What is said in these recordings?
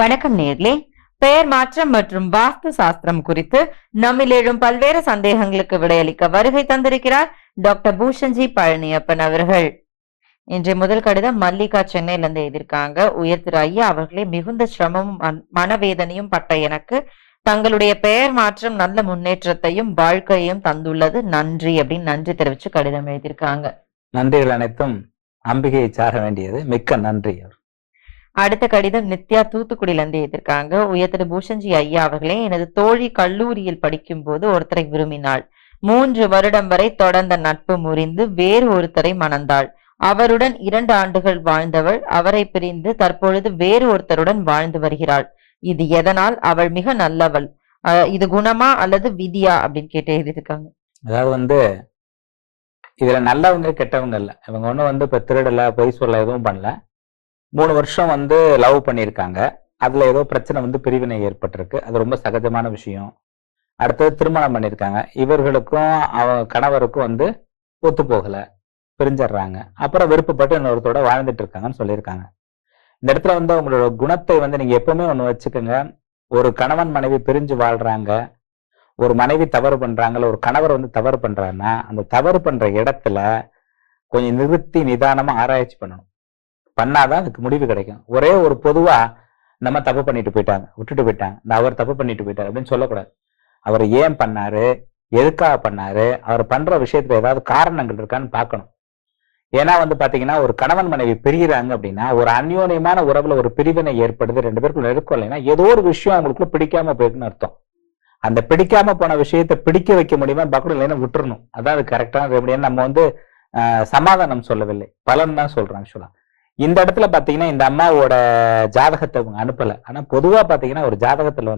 வணக்கம் நேர்களே. பெயர் மாற்றம் மற்றும் வாஸ்து சாஸ்திரம் குறித்து நம்மில் எழும் பல்வேறு சந்தேகங்களுக்கு விடையளிக்க வருகை தந்திருக்கிறார் டாக்டர் பூஷன்ஜி பழனியப்பன் அவர்கள். இன்றைய முதல் கடிதம் மல்லிகா சென்னையில இருந்து எழுதியிருக்காங்க. உயர் திரு ஐயா அவர்களே, மிகுந்த சிரமமும் மனவேதனையும் பட்ட எனக்கு தங்களுடைய பெயர் மாற்றம் நல்ல முன்னேற்றத்தையும் வாழ்க்கையையும் தந்துள்ளது, நன்றி அப்படின்னு நன்றி தெரிவிச்சு கடிதம் எழுதியிருக்காங்க. நன்றிகள் அனைத்தும் அம்பிகையை சார வேண்டியது, மிக்க நன்றி. அடுத்த கடிதம் நித்யா தூத்துக்குடியில இருந்து எழுதியிருக்காங்க. உயர் திரு பூஷன்ஜி ஐயா அவர்களே, எனது தோழி கல்லூரியில் படிக்கும் போது ஒருத்தரை விரும்பினாள். 3 வருடம் வரை தொடர்ந்த நட்பு முறிந்து வேறு ஒருத்தரை மணந்தாள். அவருடன் 2 ஆண்டுகள் வாழ்ந்தவள் அவரை பிரிந்து தற்பொழுது வேறு ஒருத்தருடன் வாழ்ந்து வருகிறாள். இது எதனால்? அவள் மிக நல்லவள். இது குணமா அல்லது விதியா அப்படின்னு கேட்டு எழுதியிருக்காங்க. அதாவது இதுல நல்லவங்க கெட்டவங்க இல்ல. இவங்க ஒன்றும் இப்ப திருடல, பொய் சொல்ல எதுவும் பண்ணல. 3 வருஷம் லவ் பண்ணியிருக்காங்க. அதுல ஏதோ பிரச்சனை பிரிவினை ஏற்பட்டிருக்கு. அது ரொம்ப சகஜமான விஷயம். அடுத்தது திருமணம் பண்ணியிருக்காங்க. இவர்களுக்கும் கணவருக்கும் ஒத்து போகல, பிரிஞ்சிடுறாங்க. அப்புறம் விருப்பப்பட்டு இன்னொருத்தோட வாழ்ந்துட்டு இருக்காங்கன்னு சொல்லியிருக்காங்க. இந்த இடத்துல உங்களோட குணத்தை நீங்க எப்பவுமே ஒண்ணு வச்சுக்கோங்க. ஒரு கணவன் மனைவி பிரிஞ்சு வாழ்றாங்க, ஒரு மனைவி தவறு பண்றாங்கல்ல, ஒரு கணவர் தவறு பண்றாருன்னா அந்த தவறு பண்ற இடத்துல கொஞ்சம் நிறுத்தி நிதானமா ஆராய்ச்சி பண்ணணும். பண்ணாதான் அதுக்கு முடிவு கிடைக்கும். ஒரே ஒரு பொதுவா நம்ம தப்பு பண்ணிட்டு போயிட்டாங்க, விட்டுட்டு போயிட்டாங்க, இந்த அவர் தப்பு பண்ணிட்டு போயிட்டாரு அப்படின்னு சொல்லக்கூடாது. அவர் ஏன் பண்ணாரு, எதுக்காக பண்ணாரு, அவர் பண்ற விஷயத்துல ஏதாவது காரணங்கள் இருக்கான்னு பார்க்கணும். ஏன்னா பாத்தீங்கன்னா ஒரு கணவன் மனைவி பிரிகிறாங்க அப்படின்னா ஒரு அந்யோன்யமான உறவுல ஒரு பிரிவினை ஏற்படுது, 2 பேருக்குள்ள இருக்கும் இல்லைன்னா ஏதோ ஒரு விஷயம் அவங்களுக்குள்ள பிடிக்காம போயிருக்குன்னு அர்த்தம். அந்த பிடிக்காம போன விஷயத்த பிடிக்க வைக்க முடியுமா பார்க்கணும், இல்லைன்னா விட்டுறணும். அதான் அது கரெக்டான ரெமடி. நம்ம சமாதானம் சொல்லவில்லை, பலன் தான் சொல்றோம். ஆக்சுவலா இந்த இடத்துல பாத்தீங்கன்னா இந்த அம்மாவோட ஜாதகத்தை அவங்க அனுப்பல. ஆனா பொதுவா பாத்தீங்கன்னா ஒரு ஜாதகத்துல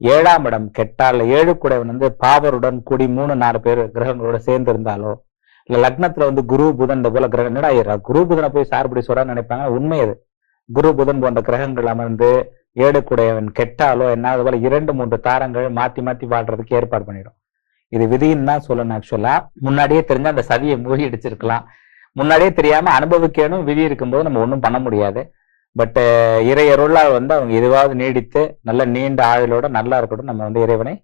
7ஆம் இடம் கெட்டால், 7 கூடவன் பாவருடன் கூடி 3-4 பேர் கிரகங்களோட சேர்ந்து இருந்தாலோ, இல்ல லக்னத்துல குரு புதன் இந்த போல கிரகம், என்னடா குரு புதனை போய் சார்படி சொல்றான்னு நினைப்பாங்க. உண்மை அது. குரு புதன் போன்ற கிரகங்கள் அமர்ந்து 7 கூடையவன் கெட்டாலோ என்ன, அது போல 2-3 தாரங்கள் மாத்தி மாத்தி வாழ்றதுக்கு ஏற்பாடு பண்ணிடும். இது விதின்னு தான் சொல்லணும். ஆக்சுவலா முன்னாடியே தெரிஞ்சா அந்த சதியை மூழ்கடிச்சிருக்கலாம். முன்னாடியே தெரியாம அனுபவிக்கணும். விதி இருக்கும்போது நம்ம ஒன்றும் பண்ண முடியாது. பட் இறையருளா அவங்க எதுவாவது நீடித்து நல்ல நீண்ட ஆயுளோட நல்லா இருக்கட்டும். நம்ம இறைவனை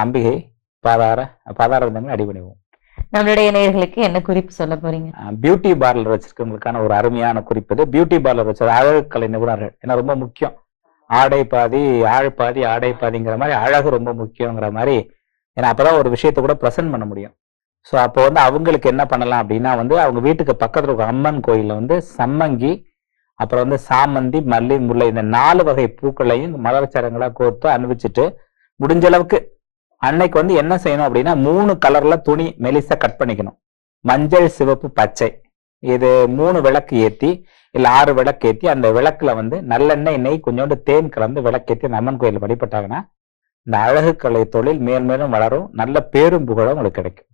அம்பிகை பாதார அடிபணிவோம். நம்மளுடைய நேயர்களுக்கு என்ன குறிப்பு சொல்ல போறீங்க? பியூட்டி பார்லர் வச்சிருக்கவங்களுக்கான ஒரு அருமையான குறிப்பு. பியூட்டி பார்லர் வச்ச அழகு கலை நிபுணர்கள் ஏன்னா ரொம்ப முக்கியம். ஆடை பாதி ஆள் பாதி ஆடை பாதிங்கிற மாதிரி அழகு ரொம்ப முக்கியங்கிற மாதிரி. ஏன்னா அப்பதான் ஒரு விஷயத்த கூட ப்ரெசென்ட் பண்ண முடியும். ஸோ அப்போ அவங்களுக்கு என்ன பண்ணலாம் அப்படின்னா அவங்க வீட்டுக்கு பக்கத்துல இருக்க அம்மன் கோயில்ல சம்மங்கி, அப்புறம் சாமந்தி, மல்லி, முல்லை இந்த 4 வகை பூக்களையும் மலர்ச்சரங்களா கோர்த்து அனுபவிச்சுட்டு முடிஞ்ச அளவுக்கு அன்னைக்கு என்ன செய்யணும் அப்படின்னா 3 கலர்ல துணி மெலிசா கட் பண்ணிக்கணும். மஞ்சள், சிவப்பு, பச்சை, இது 3 விளக்கு ஏத்தி இல்ல 6 விளக்கு ஏத்தி அந்த விளக்குல நல்லெண்ணெய், நெய், கொஞ்சோண்டு தேன் கலந்து விளக்கேற்றி அந்த அம்மன் கோயில் வழிபட்டாங்கன்னா இந்த அழகு கலை தொழில் மேல் மேலும் வளரும். நல்ல பேரும் புகழும் உங்களுக்கு கிடைக்கும்.